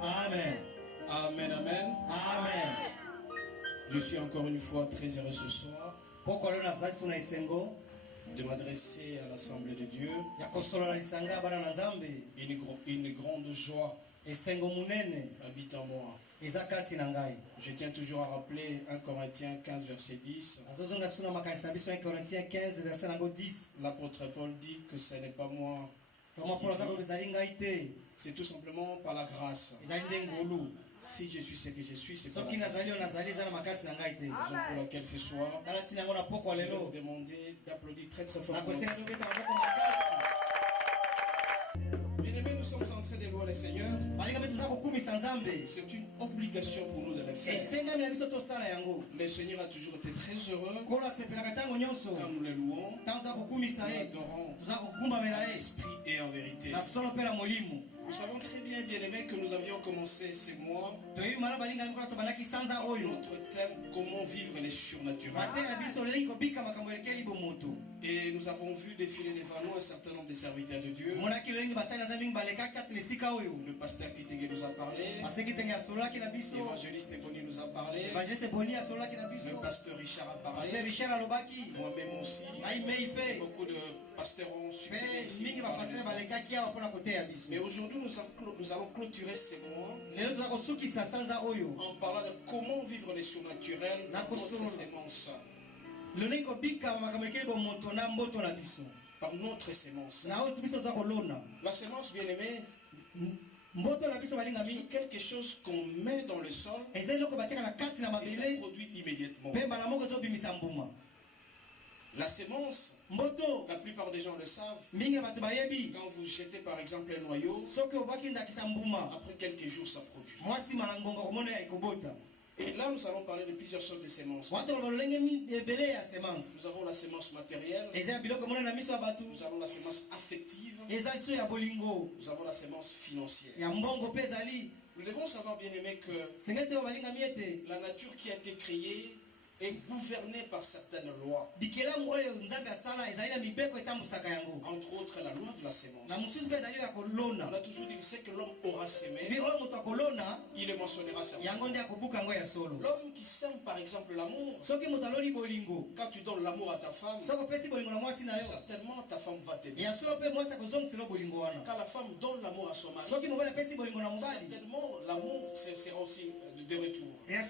Amen. Amen, amen. Amen. Je suis encore une fois très heureux ce soir de m'adresser à l'Assemblée de Dieu. Une grande joie habite en moi. Je tiens toujours à rappeler 1 Corinthiens 15 verset 10. L'apôtre Paul dit que ce n'est pas moi. C'est tout simplement par la grâce. Si je suis ce que je suis, c'est par la grâce. Raison pour laquelle ce soir, je vais vous demander d'applaudir très très fort. Bien-aimés, nous sommes en train de louer le Seigneur. C'est une obligation pour nous de le faire. Le Seigneur a toujours été très heureux quand nous le louons, nous l'adorons en esprit et en vérité. Nous savons très bien, bien-aimés, que nous avions commencé ces mois notre thème, comment vivre les surnaturels. Et nous avons vu défiler devant nous un certain nombre de serviteurs de Dieu. Le pasteur Kitenge nous a parlé. L'évangéliste Eboni nous a parlé. Le pasteur Richard a parlé. Moi-même aussi. Beaucoup de pasteurs ont succédé ici. Mais aujourd'hui, nous allons clôturer ces mois en parlant de comment vivre les surnaturels dans notre sémence. Par notre sémence. La sémence, bien aimée, c'est quelque chose qu'on met dans le sol et ça produit immédiatement. La sémence, la plupart des gens le savent. Quand vous jetez par exemple un noyau, après quelques jours ça produit. Et là nous allons parler de plusieurs sortes de sémences. Nous avons la sémence matérielle, nous avons la sémence affective, nous avons la sémence financière. Nous devons savoir, bien aimé, que la nature qui a été créée est gouvernée par certaines lois. Entre autres la loi de la sémence. On a toujours dit que ce que l'homme aura sémé, il le mentionnera certainement. L'homme qui sème par exemple l'amour, quand tu donnes l'amour à ta femme, certainement ta femme va t'aimer. Quand la femme donne l'amour à son mari, certainement l'amour sera aussi de retour. Mais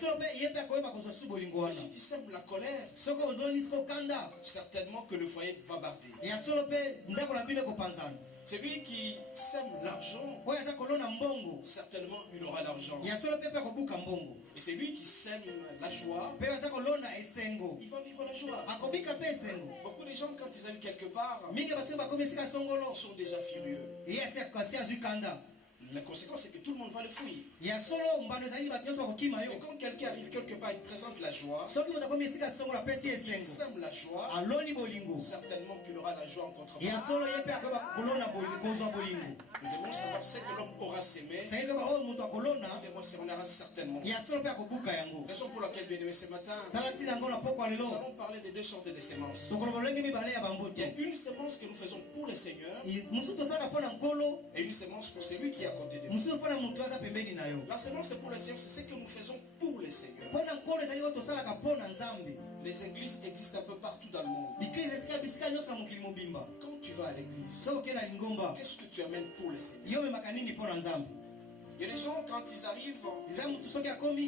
si tu sèmes la colère, certainement que le foyer va barder. Celui qui sème l'argent, certainement il aura l'argent. Et celui qui sème la joie, il va vivre la joie. Beaucoup de gens, quand ils arrivent quelque part, sont déjà furieux. La conséquence, c'est que tout le monde va le fuir. Mais quand quelqu'un arrive quelque part, il présente la joie, il sème la joie, certainement qu'il aura la joie en contrepartie. Nous devons savoir ce que l'homme aura sémé, et moi, on aura certainement. Raison pour laquelle, bien aimé, ce matin, nous allons parler de deux sortes de sémences. Il y a une sémence que nous faisons pour le Seigneur, et une sémence pour celui qui est à côté de nous. La sémence c'est pour le Seigneur, c'est ce que nous faisons pour le Seigneur. Les églises existent un peu partout dans le monde. Quand tu vas à l'église, qu'est-ce que tu amènes pour le Seigneur? Il y a des gens, quand ils arrivent, ils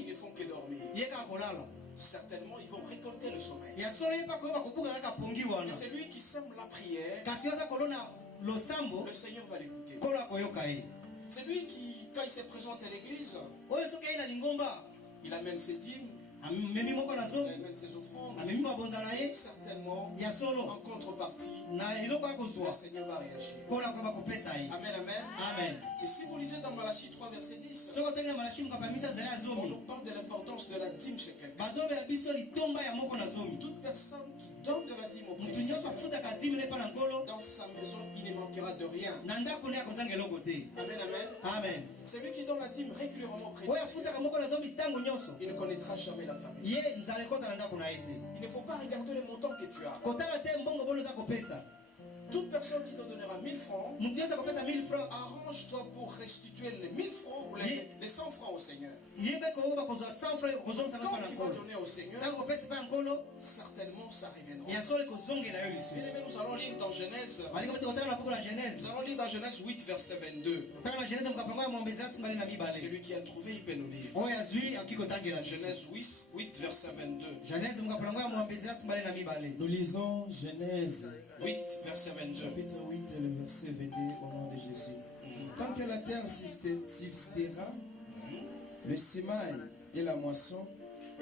ne font que dormir. Certainement, ils vont récolter le sommeil. Mais celui qui sème la prière, le Seigneur va l'écouter. Celui qui, quand il se présente à l'église, il amène ses dîmes, il amène ses offrandes, certainement, en contrepartie, le Seigneur va réagir. Amen, amen. Amen. Et si vous lisez dans Malachie 3 verset 10, on nous parle de l'importance de la dîme chez quelqu'un. Toute personne qui donne de la dîme au président, dans sa maison, il ne manquera de rien. Amen, amen. Amen. Celui qui donne la dîme régulièrement au président, il ne connaîtra jamais la famille. Il ne faut pas regarder le montant que tu as. Toute personne qui te donnera 1000 francs, arrange-toi pour restituer les 1000 francs ou les 100 Quand tu vas donner au Seigneur, certainement ça reviendra. Nous allons lire dans Genèse. Nous allons lire dans Genèse 8, verset 22. Celui qui a trouvé, il peut nous lire. Genèse 8, verset 22. Nous lisons Genèse 8, verset 22. Chapitre 8, le verset 22, au nom de Jésus. Tant que la terre subsistera, le semail et la moisson,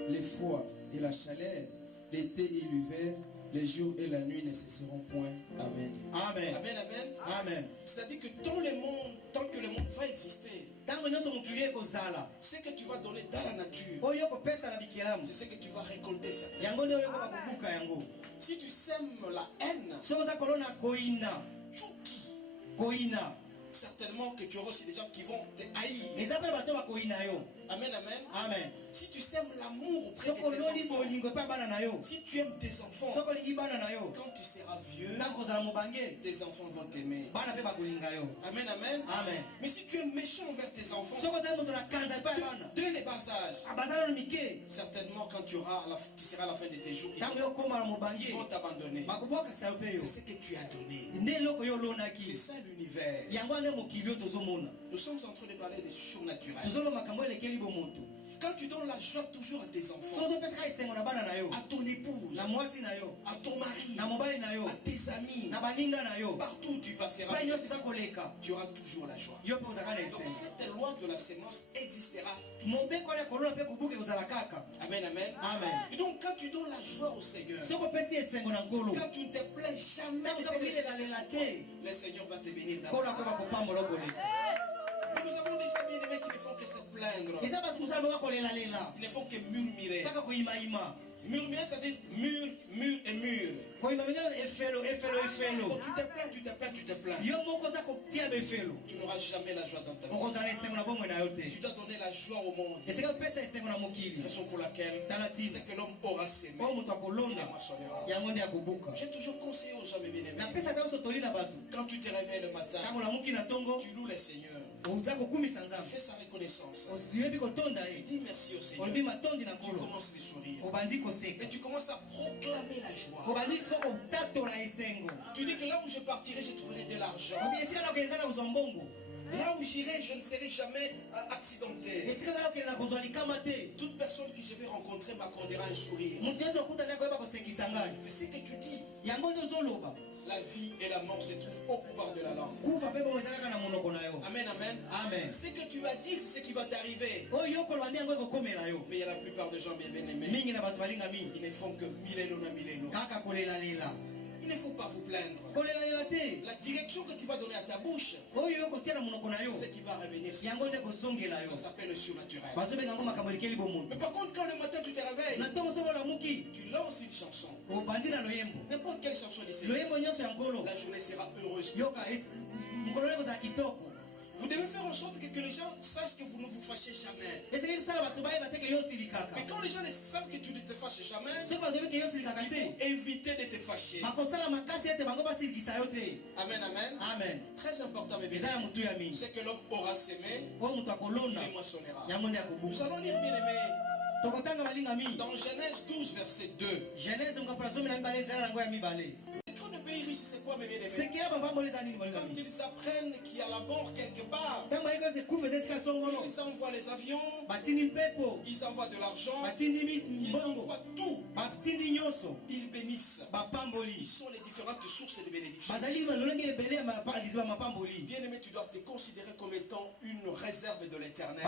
les froids et la chaleur, l'été et l'hiver, les jours et la nuit ne cesseront point. Amen. Amen. Amen, amen. Amen. C'est-à-dire que tant que le monde va exister, ce que tu vas donner dans la nature, c'est ce que tu vas récolter certainement. Si tu sèmes la haine, certainement que tu auras aussi des gens qui vont te haïr. Amen, amen. Amen. Si tu sèmes l'amour auprès de tes enfants, si tu aimes tes enfants, quand tu seras vieux, tes enfants vont t'aimer. Amen, amen. Amen. Mais si tu es méchant envers tes enfants, dès les bas âges, certainement quand tu seras à la fin de tes jours, ils vont t'abandonner. C'est ce que tu as donné. C'est ça l'univers. Nous sommes en train de parler des surnaturels. Quand tu donnes la joie toujours à tes enfants, à ton épouse, à ton mari, à tes amis, partout où tu passeras, tu auras toujours la joie. Donc cette loi de la sémence existera. Amen, amen. Et donc quand tu donnes la joie au Seigneur, quand tu ne te plais jamais, le Seigneur va te bénir d'abord. Nous avons déjà bien aimés qui ne font que se plaindre. Ils ne font que murmurer. Murmurer, c'est-à-dire mur et mur. Donc tu te plains. Tu n'auras jamais la joie dans ta vie. Tu dois donner la joie au monde. Raison pour laquelle c'est que l'homme aura sémé. J'ai toujours conseillé aux gens, mes bien-aimés, quand tu te réveilles le matin, tu loues le Seigneur. Fais sa reconnaissance. Tu dis merci au Seigneur. Tu commences les sourires. Et tu commences à proclamer la joie. Tu dis que là où je partirai, je trouverai de l'argent. Là où j'irai, je ne serai jamais accidenté. Toute personne que je vais rencontrer m'accordera un sourire. C'est ce que tu dis. La vie et la mort se trouvent au pouvoir de la langue. Amen, amen. Amen. Ce que tu vas dire, c'est ce qui va t'arriver. Mais il y a la plupart des gens bien aimés. Ils ne font que milléno. Il ne faut pas vous plaindre. La direction que tu vas donner à ta bouche, c'est ce qui va revenir. Ça s'appelle le surnaturel. Mais par contre, quand le matin tu te réveilles, tu lances une chanson. N'importe quelle chanson d'ici. La journée sera heureuse. Vous devez faire en sorte que les gens sachent que vous ne vous fâchez jamais. Mais quand les gens savent que tu ne te fâches jamais, il faut éviter de te fâcher. Amen, amen. Amen. Très important, mes bien-aimés. C'est que l'homme aura sémé, il moissonnera. Nous allons lire, bien aimés, dans Genèse 12, verset 2. C'est quoi, mes bien-aimés? Quand ils apprennent qu'il y a la mort quelque part, ils envoient les avions, ils envoient de l'argent, ils envoient tout. Ils bénissent. Ils sont les différentes sources de bénédiction. Bien-aimé, tu dois te considérer comme étant une réserve de l'éternel.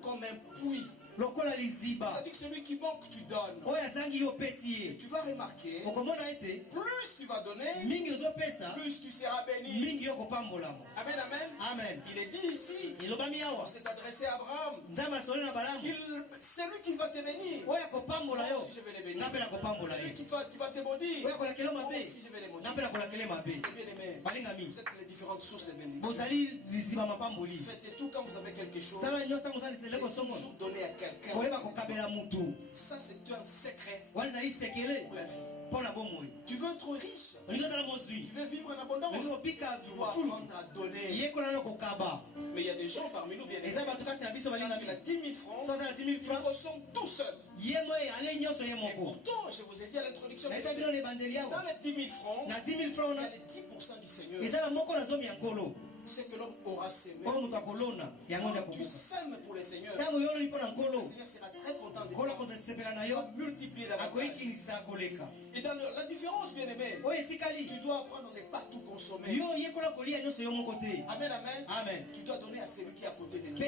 Comme un puits. C'est-à-dire que celui qui manque, tu donnes. Et tu vas remarquer, plus tu vas donner, plus tu seras béni. Amen, amen. Amen. Il est dit ici, on s'est adressé à Abraham. C'est lui qui va te bénir. Moi aussi je vais les bénir. C'est lui qui va te maudire. Moi aussi je vais les maudire. Et bien aimé, vous êtes les différentes sources de bénédiction. Faites tout quand vous avez quelque chose. Toujours donner à quelqu'un. quelqu'un. Ça, c'est un secret pour la vie. Tu veux être riche, tu veux vivre en abondance, tu dois apprendre à donner. Mais il y a des gens parmi nous, bien évidemment, quand tu as 10 000 francs, tu ressens tout seul. Et pourtant, je vous ai dit à l'introduction, dans les 10 000 francs, il y a les 10% du Seigneur. C'est que l'homme aura sémé. Quand tu sèmes pour le Seigneur, le Seigneur sera très content de toi. Il va multiplier davantage. Et dans la différence, bien aimé, tu dois apprendre à ne pas tout consommer. Amen, amen. Amen. Tu dois donner à celui qui est à côté de toi.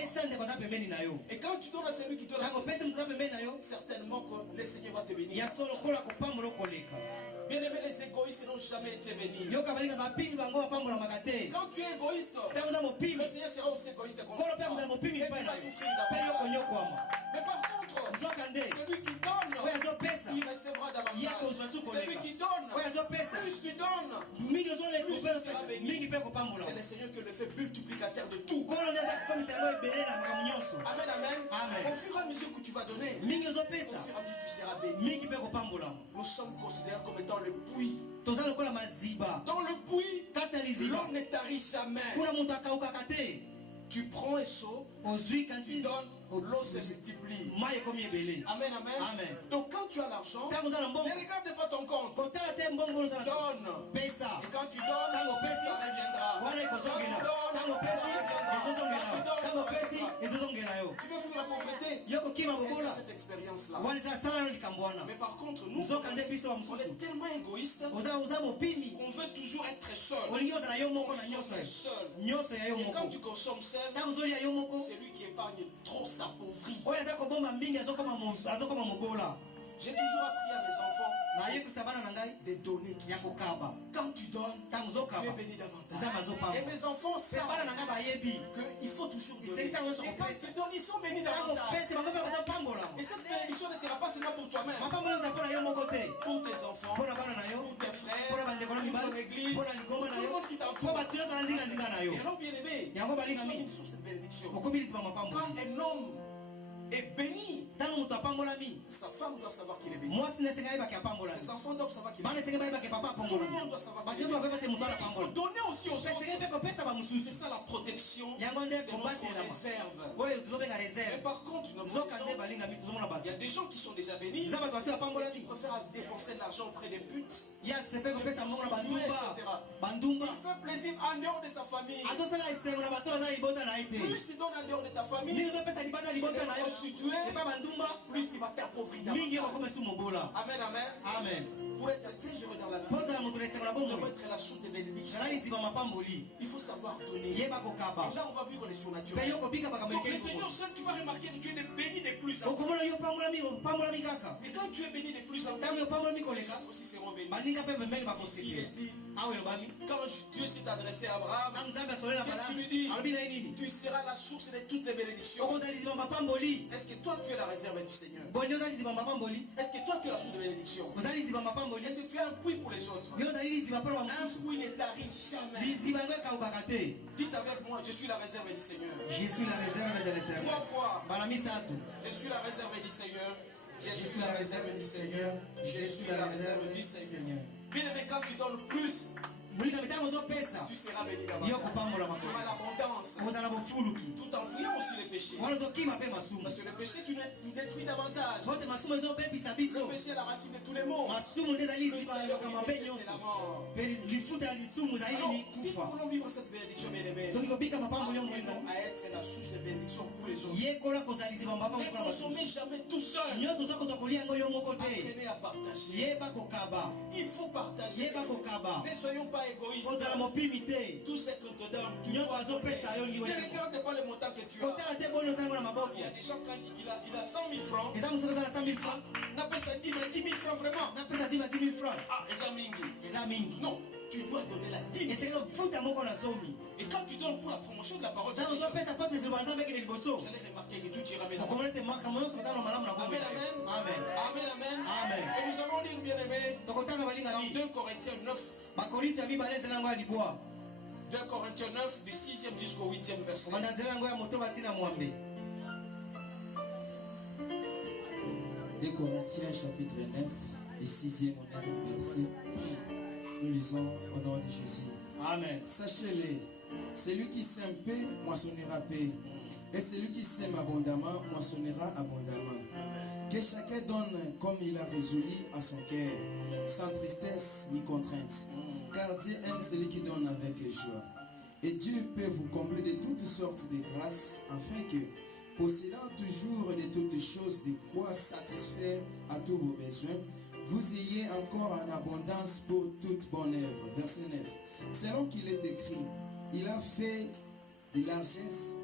Et quand tu donnes à celui qui donne à côté de toi, certainement que le Seigneur va te bénir. Bien aimé, les égoïstes n'ont jamais été bénis. Quand tu es égoïste, le Seigneur sera aussi égoïste contre toi. Et tu vas souffrir d'abord. Mais par contre, celui qui donne, il recevra davantage. Celui qui donne, plus tu donnes, plus tu seras béni. C'est le Seigneur qui le fait multiplicateur de tout. Amen, amen. Au fur et à mesure que tu vas donner, au fur et à mesure tu seras béni. Nous sommes considérés comme étant le puits. Dans le puits, l'eau ne tarit jamais. Tu prends un seau, tu donnes, l'eau se multiplie. Amen, amen. Amen. Donc quand tu as l'argent, ne regarde pas ton compte. Donne. Et quand tu donnes, ça reviendra. Quand tu donnes, tu veux fuir la pauvreté. Et c'est cette expérience-là. Mais par contre, nous, on est tellement égoïstes qu'on veut toujours être seul. Et quand tu consommes seul, c'est lui qui épargne trop s'appauvrit. J'ai toujours appris à mes enfants de donner toujours. Quand tu donnes, tu es béni davantage. Et mes enfants savent qu'il faut toujours donner. Et quand tu donnes, ils sont bénis davantage. Et cette bénédiction ne sera pas seulement pour toi-même. Pour tes enfants, pour tes frères, pour ton église, pour tout le monde qui t'entoure. Et alors, bien aimé, nous sommes sur cette bénédiction. Quand un homme est béni, sa femme doit savoir qu'il est béni. Ses enfants doivent savoir qu'il est béni. Tout le monde doit savoir qu'il est béni. Il faut donner aussi aux autres. C'est ça la protection de notre réserve. Mais par contre, il y a des gens qui sont déjà bénis et qui préfèrent dépenser de l'argent auprès des putes. Il fait plaisir en dehors de sa famille. Plus il donne en dehors de ta famille, plus tu vas t'appauvrir davantage. Amen, amen. Amen. Pour être très heureux dans la vie, il faut être la source de bénédiction. Il faut savoir donner. Et là, on va vivre les surnaturels. Donc, le Seigneur seul, tu vas remarquer que tu es béni de plus en plus. Et quand tu es béni de plus en plus, les autres aussi seront bénis. Ici, il est dit, quand Dieu s'est adressé à Abraham, qu'est-ce qu'il lui dit? Tu seras la source de toutes les bénédictions. Est-ce que toi, tu es la réserve du Seigneur? Est-ce que toi, tu es la source de bénédiction? Est-ce que tu es un puits pour les autres? Un puits ne tarit jamais. Dites avec moi, je suis la réserve du Seigneur. Je suis la réserve de l'Éternel. 3 fois. Je suis la réserve du Seigneur. Je suis la réserve du Seigneur. Je suis la réserve du Seigneur. Bien aimé, quand tu donnes plus, tu seras béni davantage. Tu auras l'abondance. Tout en fuyant aussi les péchés. Parce que le péché qui nous détruit davantage. Le péché est la racine de tous les maux. C'est la mort. Alors, si nous voulons vivre cette bénédiction, bien aimé, apprenons à être la source de bénédiction pour les autres. Ne consommez jamais tout seul. Apprenez à partager. Il faut partager. Ne soyons pas égoïste. Tout ce que te donne, tu dois donner. Ne regarde pas le montant que tu as. Il y a des gens, quand il a 100 000 francs, n'a pas ça 10 000 francs vraiment. Ah, non, tu dois donner la 10 000. Et quand tu donnes pour la promotion de la parole de Dieu, vous allez remarquer que tout ira bien. Amen, amen. Amen, amen. Et nous allons lire, bien aimé, dans 2 Corinthiens 9. 2 Corinthiens 9, du 6e jusqu'au 8e verset. 2 Corinthiens chapitre 9, le 6e au 9e verset. Nous lisons au nom de Jésus. Amen. Sachez-le, celui qui sème paix, moissonnera paix. Et celui qui sème abondamment, moissonnera abondamment. Que chacun donne comme il a résolu à son cœur, sans tristesse ni contrainte. Car Dieu aime celui qui donne avec joie. Et Dieu peut vous combler de toutes sortes de grâces, afin que, possédant toujours de toutes choses de quoi satisfaire à tous vos besoins, vous ayez encore en abondance pour toute bonne œuvre. Verset 9. Selon qu'il est écrit, il a fait de largesse,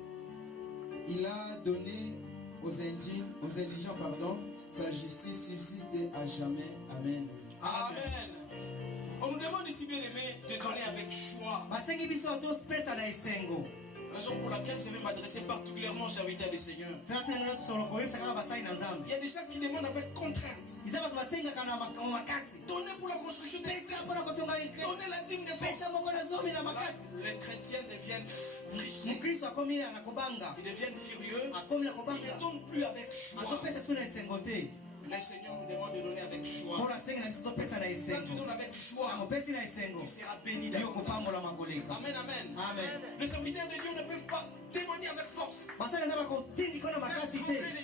il a donné aux indigents, sa justice subsiste à jamais. Amen. Amen. On nous demande ici, bien aimé, de donner avec joie. Raison pour laquelle je vais m'adresser particulièrement aux serviteurs du Seigneur. Il y a des gens qui demandent avec contrainte. Donnez pour la construction des églises. Donnez la dîme de force. Les chrétiens deviennent frustrés. Ils deviennent furieux. Ils ne donnent plus avec joie. Le Seigneur nous demande de donner avec joie. Quand tu donnes avec joie, tu seras béni davantage. Amen, amen. Les serviteurs de Dieu ne peuvent pas témoigner avec force. Forcer les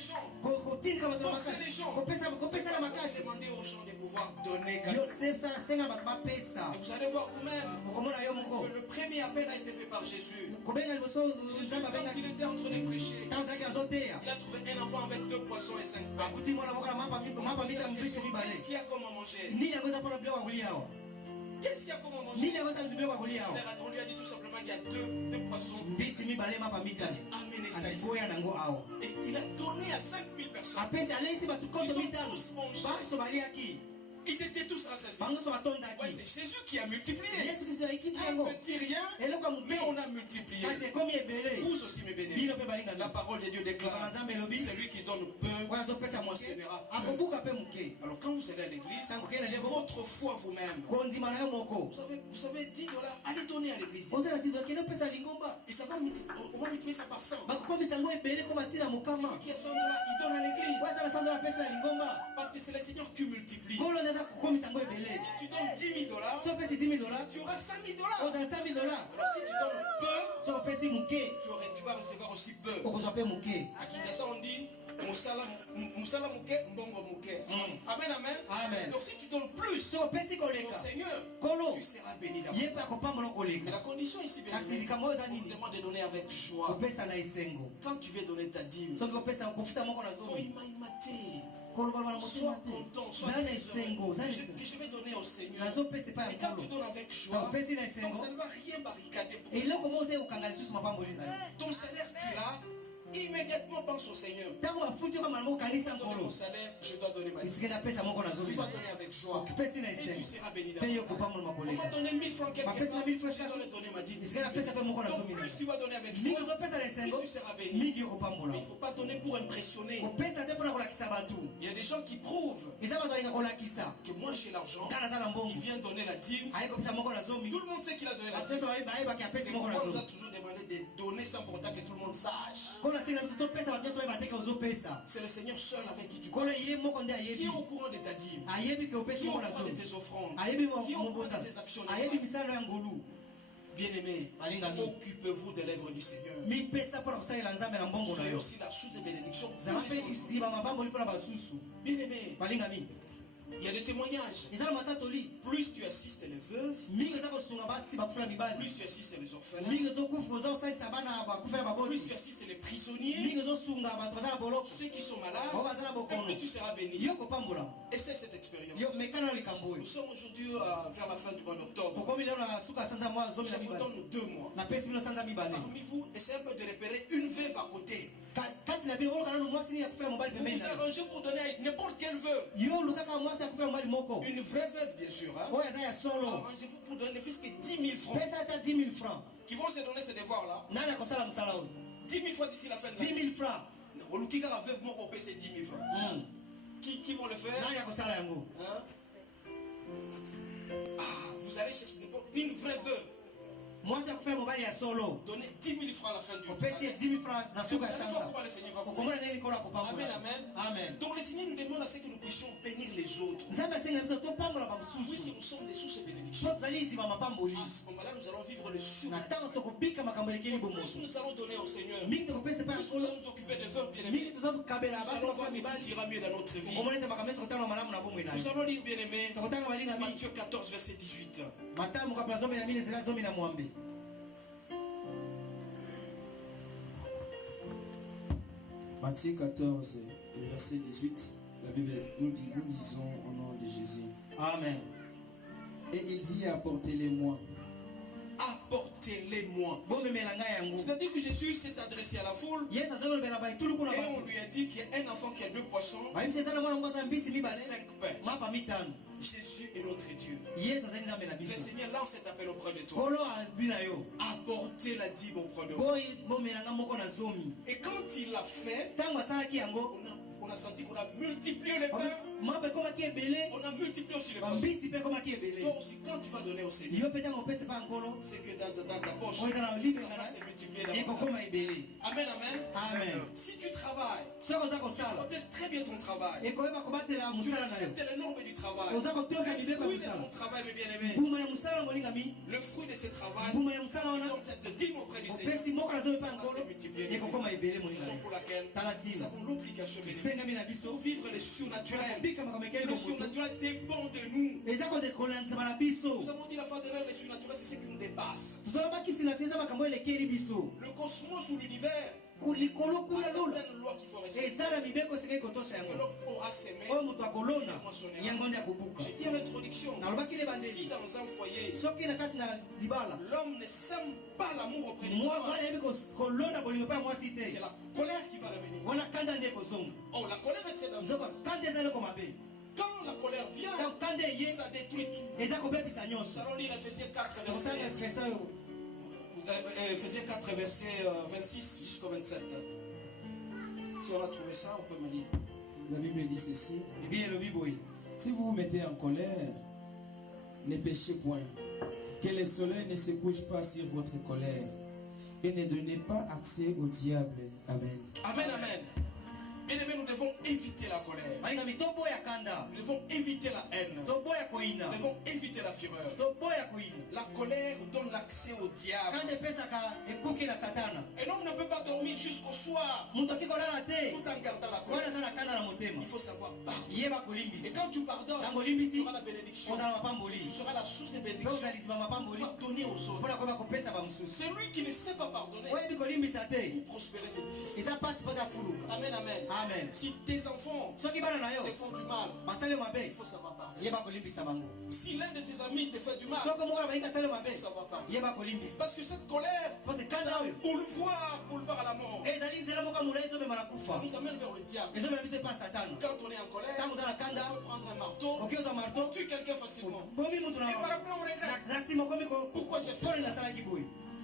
gens. Forcer les gens. Demandez aux gens de pouvoir donner. Et vous allez voir vous-même que le premier appel a été fait par Jésus. Jésus, quand il était en train de prêcher, il a trouvé un enfant avec 2 poissons et 5 pains. Qu'est-ce qu'il y a comme à manger? Qu'est-ce qu'il y a comme à manger? On lui a dit tout simplement qu'il y a 2 poissons. Amenez ça ici. Et il a donné à 5000 personnes. Ils ont tous mangé. Ils étaient tous rassasiés. Ouais, c'est Jésus qui a multiplié. Un petit rien, mais on a multiplié. Vous aussi, mes bénéfices. La parole de Dieu déclare, celui qui donne peu, moissonnera peu. Alors quand vous allez à l'église, votre foi vous-même, vous savez 10 $, allez donner à l'église. Et ça va on va multiplier ça par 100. Celui qui a $100, il donne à l'église. Parce que c'est le Seigneur qui multiplie. Si tu donnes 10 000 $, tu auras 5 000 $. Alors si tu donnes peu, tu vas recevoir aussi peu. À Kinshasa on dit Musala muke, mbongo muke. Amen, amen. Donc si tu donnes plus au Seigneur, tu seras béni d'abord. Mais la condition ici, bien sûr, on demande de donner avec joie. Quand tu veux donner ta dîme, sois content, sois très heureux que je vais donner au Seigneur. Et quand tu donnes avec joie, donc ça ne va rien barricader pour toi. Ton salaire, tu l'as. Immédiatement pense au Seigneur. Mon salaire, je dois donner ma dîme. Tu vas donner avec joie. Et tu seras béni d'abord. On m'a donné 1000 francs quelque part. Je dois le donner ma dîme. Donc plus tu vas donner avec joie, plus tu seras béni. Mais il ne faut pas donner pour impressionner. Il y a des gens qui prouvent que moi j'ai l'argent. Il vient donner la dîme. Tout le monde sait qu'il a donné la dîme. C'est pourquoi on nous a toujours demandé de donner sans pour autant que tout le monde sache. C'est le Seigneur seul avec qui tu parles. Qui est au courant de ta dîme? Qui est au courant de tes offrandes? Qui est au courant de tes actions? Bien-aimés, occupez-vous de l'œuvre du Seigneur. Soyez aussi la source de bénédiction. Bien-aimés, il y a des témoignages. Plus tu assistes les veuves, plus tu assistes les orphelins, plus tu assistes les prisonniers, ceux qui sont malades, plus tu seras béni. Et c'est cette expérience. Nous sommes aujourd'hui vers la fin du mois d'octobre. Je vous donne 2 mois. Parmi vous, essayez un peu de repérer une veuve à côté. Vous vous arrangez pour donner à n'importe quelle veuve. Une vraie veuve, bien sûr. Arrangez-vous pour donner ne fût-ce que 10 000 francs. Qui vont se donner ces devoirs-là. 10 000 fois d'ici la fin de l'année. 10 000 francs. Au Lukika, la veuve, moi, on paie ces 10 000 francs. Qui vont le faire? Vous allez chercher une vraie veuve. Moi, je vais faire mon bail à solo. Donnez 10 000 francs à la fin du mois. On peut essayer 10 000 francs dans ce cas. Comment le Seigneur va vous bénir. Amen, amen. Amen. Donc le Seigneur nous demande à ce que nous puissions bénir les autres. Puisque nous sommes des sources de bénédiction. À ce moment-là, nous allons vivre le surnaturel. Plus nous allons donner au Seigneur. Plus nous allons nous occuper des vœux bien-aimés. Nous allons voir que tout ira mieux dans notre vie. Nous allons lire bien-aimés Matthieu 14, verset 18. Matthieu 14, verset 18, la Bible nous lisons au nom de Jésus. Amen. Et il dit, apportez-les-moi. Apportez-les-moi. C'est-à-dire que Jésus s'est adressé à la foule. Et on lui a dit qu'il y a un enfant qui a 2 poissons et 5 pains. Jésus est notre Dieu. Le Seigneur lance cet appel auprès de toi. Apportez la dîme auprès de moi. Et quand il l'a fait, on a senti qu'on a multiplié les pains. On a multiplié aussi les poissons. Toi aussi, quand tu vas donner au Seigneur, c'est que dans ta poche, ça va se multiplier davantage. Amen, amen. Si tu travailles, tu protèges très bien ton travail. Tu respectes les normes du travail. Le fruit de ton travail, mes bien-aimés, le fruit de ce travail, tu donnes cette dîme auprès du Seigneur. Ça va se multiplier. Raison pour laquelle nous avons l'obligation de vivre le surnaturel. Le surnaturel dépend de nous. Nous avons dit la fois dernière, le surnaturel, c'est ce qui nous dépasse. Le cosmos ou l'univers a certaines lois qu'il faut respecter. Ce que l'homme aura sémé, il moissonnera. J'ai dit à l'introduction, si dans un foyer, l'homme ne sème pas l'amour auprès de sa femme, c'est la colère qui va revenir. Oh, la colère est très dangereuse. Quand la colère vient, ça détruit tout. Nous allons lire Ephésiens 4, verset 26 jusqu'au 27. Si on a trouvé ça, on peut me lire. La Bible dit ceci. Si vous vous mettez en colère, ne péchez point. Que le soleil ne se couche pas sur votre colère. Et ne donnez pas accès au diable. Amen. Amen, amen. Bien-aimés, nous devons éviter la colère. Nous devons éviter la haine. Nous devons éviter la fureur. La colère donne l'accès au diable. Et l'homme ne peut pas dormir jusqu'au soir tout en gardant la colère. Il faut savoir pardonner. Et quand tu pardonnes, tu auras la bénédiction. Tu seras la source de bénédiction. Tu vas donner aux autres. Celui qui ne sait pas pardonner, pour prospérer, c'est difficile. Amen, amen. Amen. Si tes enfants te font du mal, il faut savoir pardonner. Si l'un de tes amis te fait du mal, il faut savoir pardonner. Parce que cette colère, c'est un boulevard à la mort. Ça nous amène vers le diable. Quand on est en colère, on peut prendre un marteau, tuer quelqu'un facilement. Et par après on regrette. Pourquoi j'ai fait ça?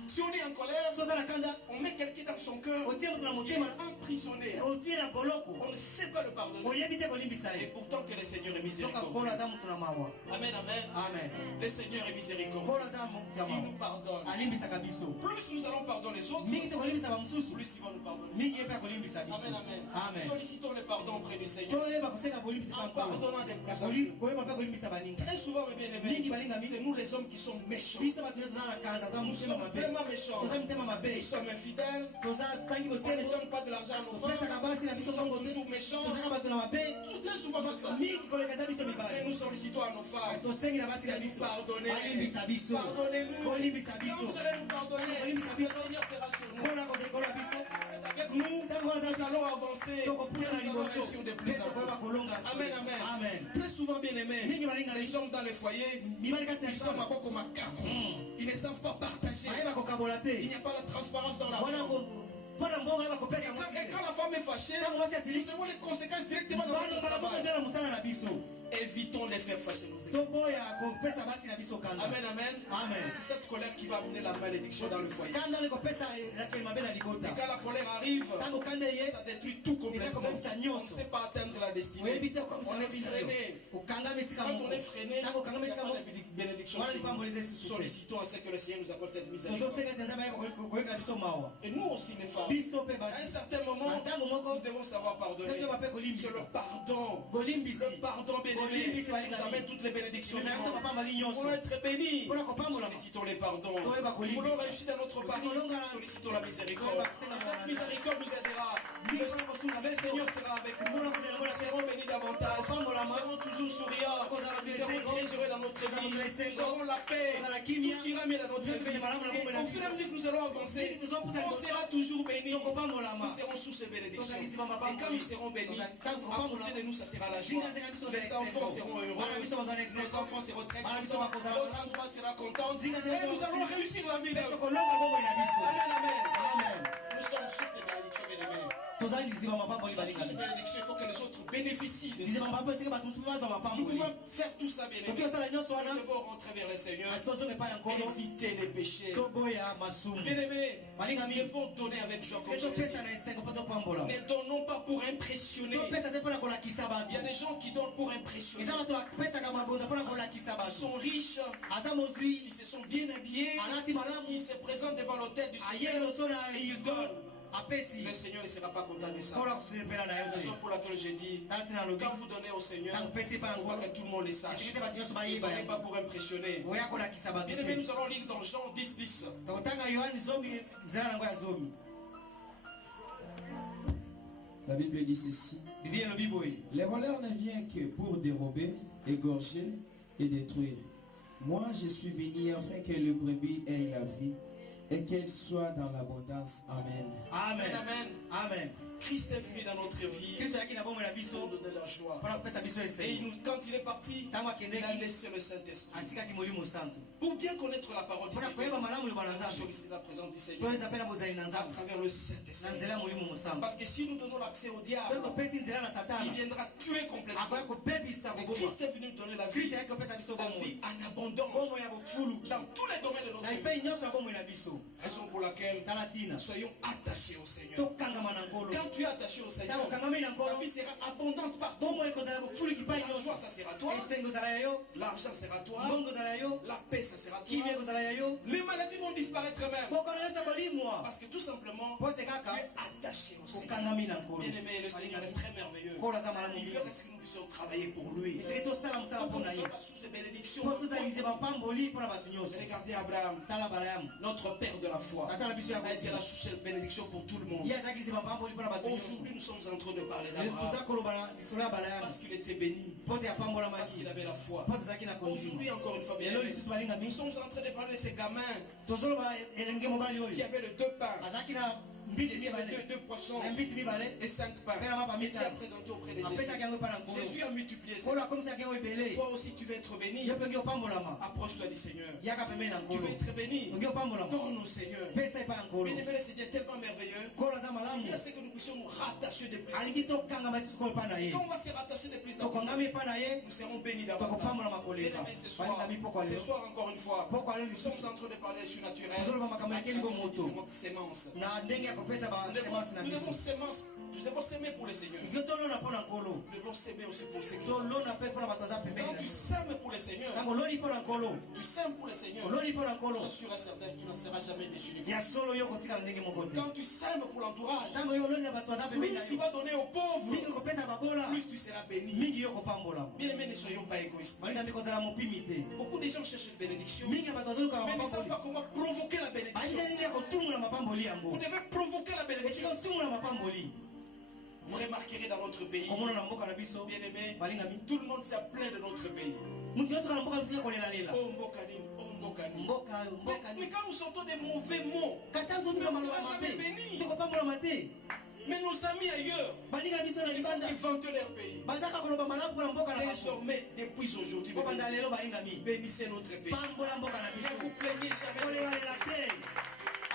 Si on est en colère, on met quelqu'un dans son cœur, il est emprisonné. On ne sait pas le pardonner. Et pourtant que le Seigneur est miséricordieux. Amen, amen. Le Seigneur est miséricordieux. Il nous pardonne. Plus nous allons pardonner les autres, plus ils vont nous pardonner. Amen, amen. Sollicitons le pardon auprès du Seigneur. En pardonnant des plus. Très souvent, mes bien-aimés, c'est nous les hommes qui sommes méchants. Nous sommes vraiment méchants. Nous sommes infidèles. On ne donne pas de l'argent à nos femmes. Nous sommes toujours méchants. Très souvent c'est ça. Et nous sollicitons à nos femmes de nous pardonner. Pardonnez-nous. Quand vous allez nous pardonner, le Seigneur sera sur nous. Avec nous, nous allons avancer. Nous allons réussir de plus en plus. Amen, amen. Très souvent, bien aimés, les hommes dans les foyers, ils sont comme un carton. Ils ne savent pas partager. Il n'y a pas la transparence dans l'argent. Et quand la femme est fâchée, nous avons les conséquences directement dans notre travail. évitons de les faire fâcher nos ennemis. Amen, amen. C'est cette colère qui va amener la malédiction dans le foyer. Et quand la colère arrive, ça détruit tout complètement. On ne sait pas atteindre la destinée. On est freiné. Quand on est freiné, il n'y a pas de bénédiction. Sollicitons à ce que le Seigneur nous accorde cette miséricorde. Et nous aussi, les femmes, à un certain moment, nous devons savoir pardonner. C'est le pardon. Le pardon béni nous amène toutes les bénédictions. Nous voulons être bénis. Sollicitons les pardons. Nous voulons réussir dans notre pari. Sollicitons la miséricorde. Cette miséricorde nous aidera. Le Seigneur sera avec nous. Nous serons bénis davantage. Nous serons toujours souriants. Nous serons très heureux dans notre vie. Nous aurons la paix. Tout ira mieux dans notre vie. Et au fur et à mesure que nous allons avancer, on sera toujours bénis. Nous serons sous ces bénédictions. Et quand nous serons bénis, à côté de nous, ça sera la joie. Les enfants seront heureux. Nos enfants seront très contents. Notre enfant sera content. Et nous allons réussir la vie. Amen, amen. Nous sommes sous tes bénédictions, bien-aimés. Dans cette bénédiction, il faut que les autres bénéficient de ça. Nous pouvons faire tout ça, bien-aimés. Nous devons rentrer vers le Seigneur. Éviter les péchés. Bien-aimés, nous devons donner avec joie. Ne donnons pas pour impressionner. Il y a des gens qui donnent pour impressionner. Ils sont riches, ils se sont bien habillés, ils se présentent devant l'autel du Seigneur et ils donnent. Le Seigneur ne sera pas content de ça. La raison pour laquelle je dis, quand vous donnez au Seigneur, il faut pas que tout le monde le sache. Ne donnez pas pour impressionner. Bien aimé, nous allons lire dans Jean 10:10. La Bible dit ceci. Les voleurs ne viennent que pour dérober, égorger et détruire. Moi, je suis venu afin que le brebis ait la vie et qu'elle soit dans l'abondance. Amen. Amen. Amen. Amen. Christ est venu dans notre vie pour nous donner la joie. Et quand il est parti, il a laissé le Saint-Esprit. Pour bien connaître la parole du Seigneur, nous sollicitons la présence du Seigneur à travers le Saint-Esprit. Parce que si nous donnons l'accès au diable, il viendra tuer complètement. Mais Christ est venu nous donner la vie en abondance dans tous les domaines de notre vie. Raison pour laquelle soyons attachés au Seigneur. Quand tu es attaché au Seigneur, ta vie sera abondante partout. La joie, ça sera toi. L'argent sera toi. La paix, ça sera toi. Les maladies vont disparaître même. Parce que tout simplement, tu es attaché au Seigneur. Bien-aimé, le Seigneur est très merveilleux. Il veut que nous puissions travailler pour lui. Pour que nous soyons la source de bénédiction. Regardez Abraham, notre père de la foi. A été la source de bénédiction pour tout le monde. Aujourd'hui, nous sommes en train de parler d'Abraham parce qu'il était béni, parce qu'il avait la foi. Aujourd'hui, encore une fois, nous sommes en train de parler de ces gamins qui avaient les 2 pains, deux poissons et 5 pains. Il t'a présenté auprès de Jésus. Jésus a multiplié ça. Toi aussi, tu veux être béni. Approche-toi du Seigneur. Tu veux être béni. Donne au Seigneur. Bien-aimé, le Seigneur est tellement merveilleux. Il veut que nous puissions nous rattacher de plus. Et quand on va se rattacher de plus, nous serons bénis davantage. Bien-aimé, ce soir encore une fois, nous sommes en train de parler du surnaturel à travers différentes sémences. Nous devons s'aimer pour le Seigneur. Nous devons s'aimer aussi pour le Seigneur. Quand tu s'aimes pour le Seigneur, tu s'aimes pour le Seigneur, sois sûr et certain que tu ne seras jamais déçu du monde. Quand tu s'aimes pour l'entourage, plus tu vas donner aux pauvres, plus tu seras béni. Bien aimé, ne soyons pas égoïstes. Beaucoup de gens cherchent une bénédiction, mais ne savent pas comment provoquer la bénédiction. Vous devez provoquer la bénédiction. Vous remarquerez dans notre pays, bien aimé, tout le monde s'est plaint de notre pays. Mais quand nous sortons des mauvais mots, nous ne serons jamais bénis. Mais nos amis ailleurs, ils vont inventer leur pays. Désormais, depuis aujourd'hui, bénissez notre pays. Ne vous plaignez jamais.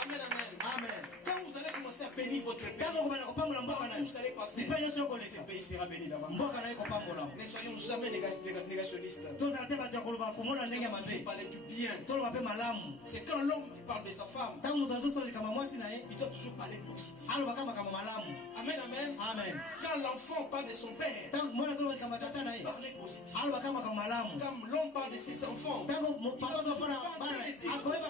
Amen, amen. Amen. Quand vous allez commencer à bénir votre pays, Tango kubana kupamula mboka quand vous allez nayo. passer, Nipa nyonso ce yokoleka. pays sera béni davantage. Mboka nayo kupamula. Ne soyons jamais négationnistes. Tozala te bato ya koloba komona ndenge ya Je mabe. parle du bien. Toloba pe malamu. C'est quand l'homme parle de sa femme, Tango moto azosola likambo ya mwasi na ye, il doit toujours parler positif. aloba kaka makambo malamu. Amen, amen. Amen. Quand l'enfant parle de son père, Tango mwana azoloba likambo ya tata na ye, parler positif. aloba kaka makambo malamu. Quand l'homme parle de ses enfants, Tango il papa doit toujours azofana vanter bana, les enfants. akoyeba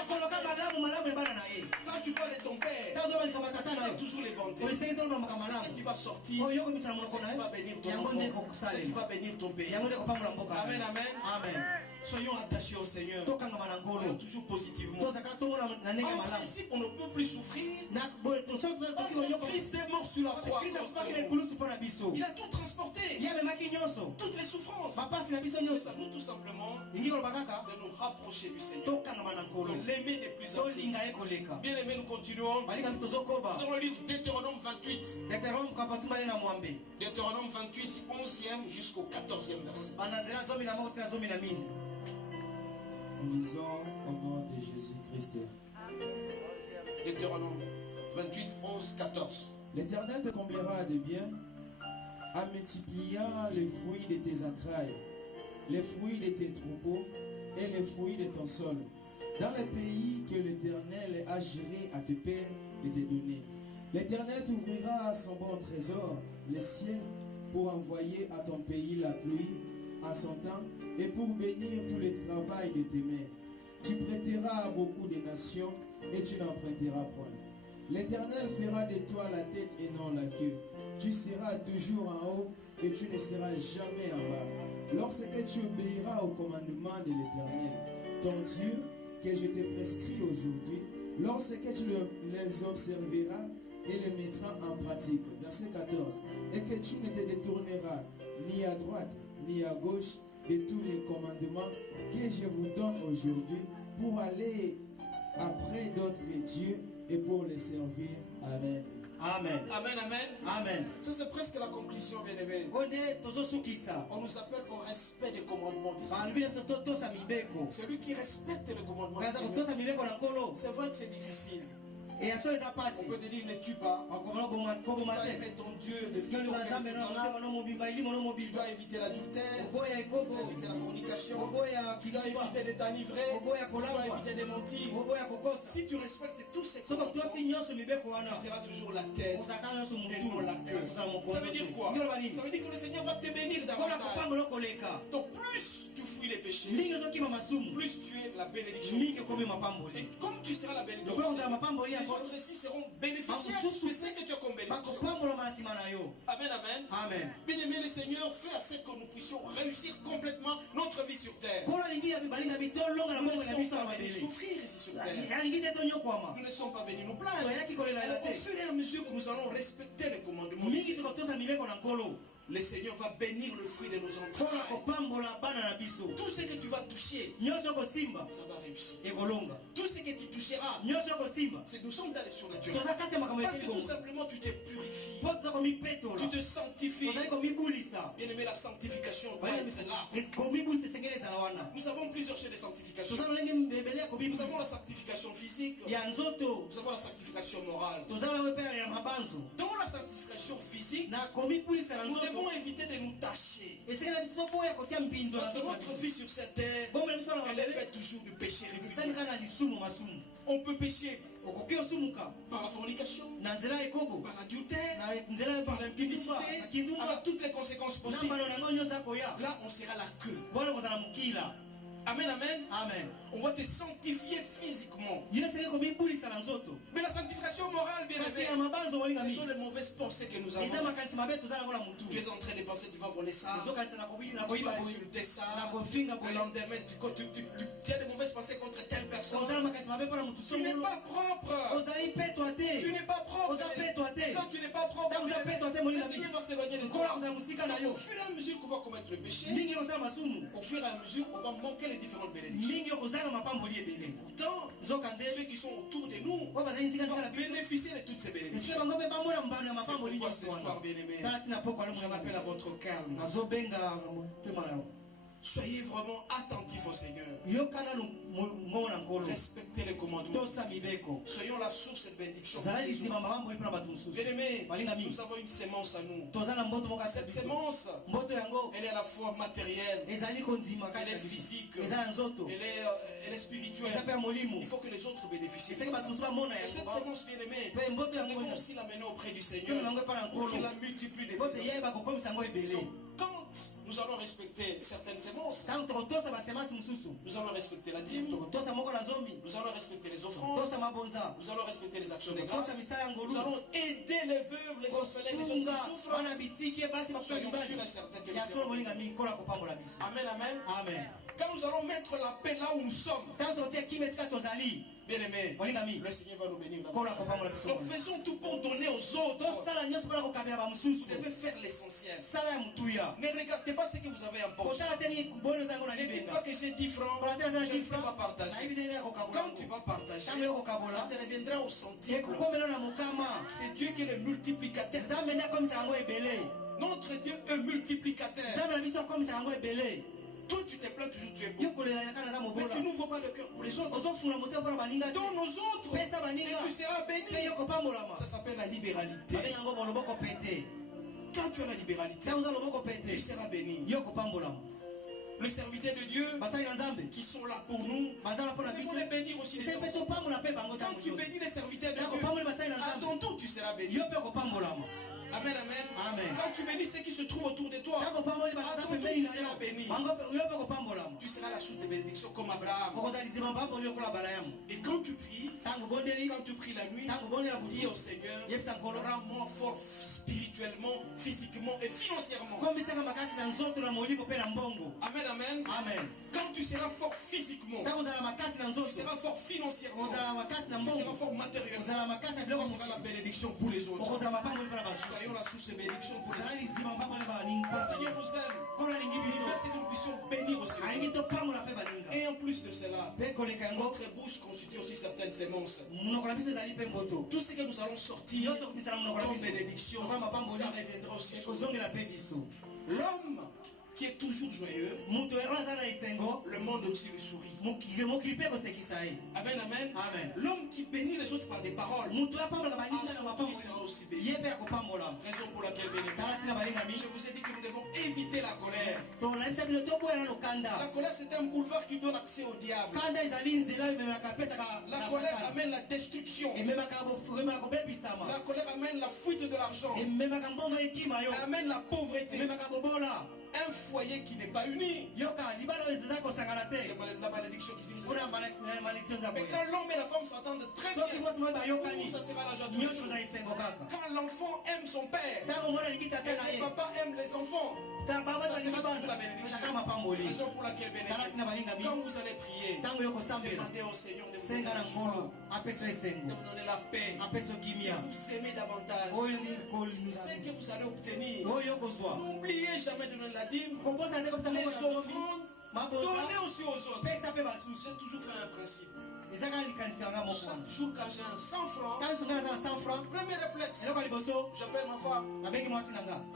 akoloka malamu ya bana na ye. Quand tu parles de ton père, Tango azoloba likambo ya tata tu na dois yo, toujours les vanter. oliseki toloba makambo C'est malamu. que tu vas sortir, Oyo yokomisana monoko c'est na que tu vas ye, bénir ton yango nde enfant, c'est que tu kokusalema. vas bénir ton pays. Yango nde kopambola mboka na Amen, ye. amen. Amen. Soyons attachés au Seigneur. Tokangama na Soyons nkolo. toujours positivement. Tozaka tomona na ndenge ya En malamu. principe, on ne peut plus souffrir. Na boye tosoki Parce tokoki que onyoko. Christ est mort sur la croix. Kristo akufaki na constamment. ekulusu mpo na biso. Il a tout transporté. Ye amemaki nyonso. Toutes les souffrances. Bapasi na biso Nous nyonso. savons tout simplement Lingi koloba kaka de nous rapprocher du Seigneur. tokangama na De nkolo. l'aimer de plus en plus. Tolinga ye koleka. Bien aimé, nous continuons. Balika tozokoba. Nous allons lire Deutéronome 28. Deutéronome kapatumbali na mwambe. Deutéronome 28, 11e jusqu'au 14e verset. Banazela zomi na moko tina zomi na mine. Nous lisons au nom de Jésus-Christ. Deutéronome 28, 11, 14. L'Éternel te comblera de bien en multipliant les fruits de tes entrailles, les fruits de tes troupeaux et les fruits de ton sol, dans le pays que l'Éternel a juré à tes pères de te donner. L'Éternel t'ouvrira son bon trésor, le ciel, pour envoyer à ton pays la pluie en son temps et pour bénir tout le travail de tes mains. Tu prêteras à beaucoup de nations et tu n'emprunteras point. L'Éternel fera de toi la tête et non la queue. Tu seras toujours en haut et tu ne seras jamais en bas. Lorsque tu obéiras au commandement de l'Éternel, ton Dieu, que je te prescris aujourd'hui, lorsque tu les observeras et les mettras en pratique. Verset 14. Et que tu ne te détourneras ni à droite ni à gauche de tous les commandements que je vous donne aujourd'hui pour aller après d'autres dieux et pour les servir. Amen. Amen. Amen, amen. Amen. Ça, c'est presque la conclusion, bien aimé. Onde tozosukisa. On nous appelle au respect des commandements du Seigneur. Balobi biso totosa mibeko. Celui qui respecte les commandements du Kaza Seigneur. kotosa mibeko na nkolo. C'est vrai que c'est difficile. Et aso eza On pasi. peut te dire ne tue pas. Bakomona Tu koboma dois te. aimer ton Dieu de Sikio tout ton liba cœur, nzambe de na ton motema âme. no mobimba ilimo no Tu mobimba. dois éviter l'adultère. Oboya Tu ekobo. dois éviter la fornication. Oboya Tu dois kiluba. éviter de t'enivrer. Tu Oboya dois kolangwa. éviter de mentir. Oboya kokosa. Si tu respectes tous ces Soko commandements, tosi nyonso mibeko wana. tu seras toujours la tête Ozata nyonso et mutu. non la queue. Ça veut dire quoi? Ça veut dire que le Seigneur va te bénir Kola davantage. kopangolo koleka. Donc plus tu fuis les péchés, Mingi ozokima masumu. plus tu es la bénédiction. Mingi komi Et mapamboli. comme tu seras la bénédiction, Lokola ozala mapamboli les yango. autres ici seront bénéficiaires de ce que tu as comme bénédiction. Bakopambola na nsima na yo. Amen, amen. Amen. Bien-aimé le Seigneur, fais à ce que nous puissions réussir complètement notre vie sur terre. Kola lingi ya bibali na bitolonga na Nous ne bongo na sommes biso na pas venus mabele. souffrir ici sur terre. Ya lingi te tonyokwama. Nous ne sommes pas venus nous plaindre. Toyaki kolela Alors, la au te. fur et à mesure que nous allons respecter les commandements du Mingi Seigneur, tokotosa mibeko na nkolo. le Seigneur va bénir le fruit de nos Kola entrailles. kopambola bana na biso. Tout ce que tu vas toucher, Nyonso kosimba ça va réussir. ekolonga. Tout ce que tu toucheras, Nyonso kosimba. c'est nous sommes dans les surnaturels. Toza kati ya makambo Parce que tout etiko. simplement tu te purifies. Po toza komipetola. Tu te sanctifies. Tozali komibulisa. Bien-aimé, la sanctification doit être là. Komibulisa esengeli ezala wana. Nous avons plusieurs choses de sanctification. Toza lolenge mbebele ya Nous avons la komibulisa. sanctification physique. Ya nzoto. Nous avons la sanctification morale. Tozala we pere ya mabanzo. Dans la sanctification physique, Na komibulisa na nous nzoto. devons éviter de nous tacher. Esengeli na biso toboya kotia mbindo na Parce que nzoto na notre biso. vie sur cette terre, Bombe na biso na elle est mabele. faite toujours du péché Esali régulier. kaka na lisumu masumu. On peut pécher Okoki osumuka. par la fornication, Na nzela ekobo. par l'adultère, Na nzela ya par l'impudicité, na kindumba. avec toutes les conséquences possibles. Nambano nango nyonso akoya. Là, on sera la queue. Bwana kozala mokila. Amen, amen. Amen. On va te sanctifier physiquement. Yo esengeli komibulisa na nzoto. Mais la sanctification morale, bien Kasi ya aimé, mabanzo olinga ce mi. sont les mauvaises pensées que nous Eza avons. makanisi mabe tozala ngo na mutu. Tu es en train de penser, tu vas voler ça, Tozokanisa na kobi na tu koyiba vas boye. insulter ça. Na kofinga Le boye. lendemain, tu as des mauvaises pensées contre telle personne. Tozala makanisi mabe mpona mutu Tu n'es songolo. pas propre. Ozali petwa Tu te. n'es pas propre. Oza petwa Et te. quand tu n'es pas propre, Tango oza petwa te le molinga mi. Seigneur va s'éloigner de Kola toi. kozala musika na Au yo. fur et à mesure qu'on va commettre le péché, Mingi ozala masumu. au fur et à mesure, on va manquer les différentes bénédictions. Mingi ozala mapamboli ebele. Pourtant, Nzokande. ceux qui sont autour de nous Oyo bazali nzika nzika na vont biso. bénéficier de toutes ces Esika bénédictions. bango mpe bamona mbano ya C'est mapamboli pourquoi ce nyonso soir, wana. bien-aimé, Tala tina poko ala j'en appelle à votre calme. nazobenga motema na yo. Soyez vraiment attentifs au Seigneur. Respectez les commandements. Soyons la source de bénédiction. Bien-aimés, nous avons une sémence à nous. Cette sémence, elle est à la fois matérielle, elle est physique, elle est spirituelle. Il faut que les autres bénéficient de ça. Et cette sémence, bien-aimée, nous devons aussi l'amener auprès du Seigneur pour qu'il la multiplie des plus. Quand nous allons respecter certaines sémences, nous allons respecter la dîme, nous allons respecter les offrandes, nous allons respecter les actions de grâce, nous allons aider les veuves, les orphelins, les autres qui souffrent. Soyons sûrs et certains que nous serons. Amen, amen. Amen. Quand nous allons mettre la paix là où nous sommes, bien aimé, le Seigneur va nous bénir. Donc faisons tout pour donner aux autres. Vous devez faire l'essentiel. Ne regardez pas ce que vous avez en poche. Ne dites pas que j'ai 10 francs, je ne sais pas partager. Quand tu vas partager, ça te reviendra au centime. C'est Dieu qui est le multiplicateur. Notre Dieu est multiplicateur. Toi, tu te plains toujours, tu es beau. Mais tu n'ouvres pas le cœur pour les autres. Donne aux autres et tu seras béni. Ça s'appelle la libéralité. Quand tu as la libéralité, tu seras béni. Le serviteur de Dieu qui sont là pour nous, il faut les bénir aussi. Quand tu bénis les serviteurs de Dieu, à ton tour, tu seras béni. Amen, amen, amen. Quand tu bénis ceux qui se trouvent autour de toi, à ton tour, tu seras béni. Tu seras la source de bénédiction comme Abraham. Et quand tu pries la nuit, dis au Seigneur, rends-moi fort spirituellement, physiquement et financièrement. Amen, amen, amen. Quand tu seras fort physiquement, tu seras fort financièrement, tu seras fort matériellement, tu seras la bénédiction pour les autres. Soyons la source de bénédiction pour les autres. Le Seigneur nous aime. Il veut que nous puissions bénir aussi. Et en plus de cela, notre bouche constitue aussi certaines sémences. Tout ce que nous allons sortir comme bénédiction, ça reviendra aussi sur nous. L'homme qui est toujours joyeux, le monde aussi lui sourit. Amen, amen, amen. L'homme qui bénit les autres par des paroles, il sera aussi béni. Raison pour laquelle, je vous ai dit que nous devons éviter la colère. La colère, c'est un boulevard qui donne accès au diable. La colère amène la destruction. La colère amène la fuite de l'argent. Elle amène la pauvreté. Un foyer qui n'est pas uni, c'est la malédiction qui s'initialise. Mais quand l'homme et la femme s'entendent très bien, ça sera la joie de tous les jours. Quand l'enfant aime son père et le papa aime les enfants, ça sera toujours la bénédiction. Raison pour laquelle, quand vous allez prier, demandez au Seigneur de vous donner la joie, de vous donner la paix, de vous aimer davantage. Ce que vous allez obtenir, n'oubliez jamais de donner la dîme, les offrandes, donnez aussi aux autres. J'ai toujours fait un principe. Chaque jour quand j'ai un 100 francs, premier réflexe, j'appelle ma femme. La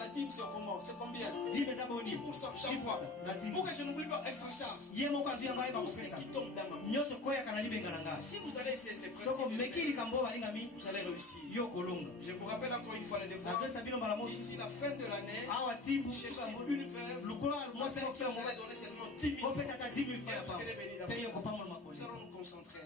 dîme c'est comment? C'est combien? 10% chaque fois. Pour que je n'oublie pas, elle s'en charge. Tout ce qui tombe dans ma main. Si vous allez essayer ces principes, vous allez réussir. Je vous rappelle encore une fois les devoirs. Ici la fin de l'année, cherchez une veuve. Moi c'est que vous allez donner seulement 10 000 francs. Et vous serez bénis d'abord. Nous allons nous concentrer.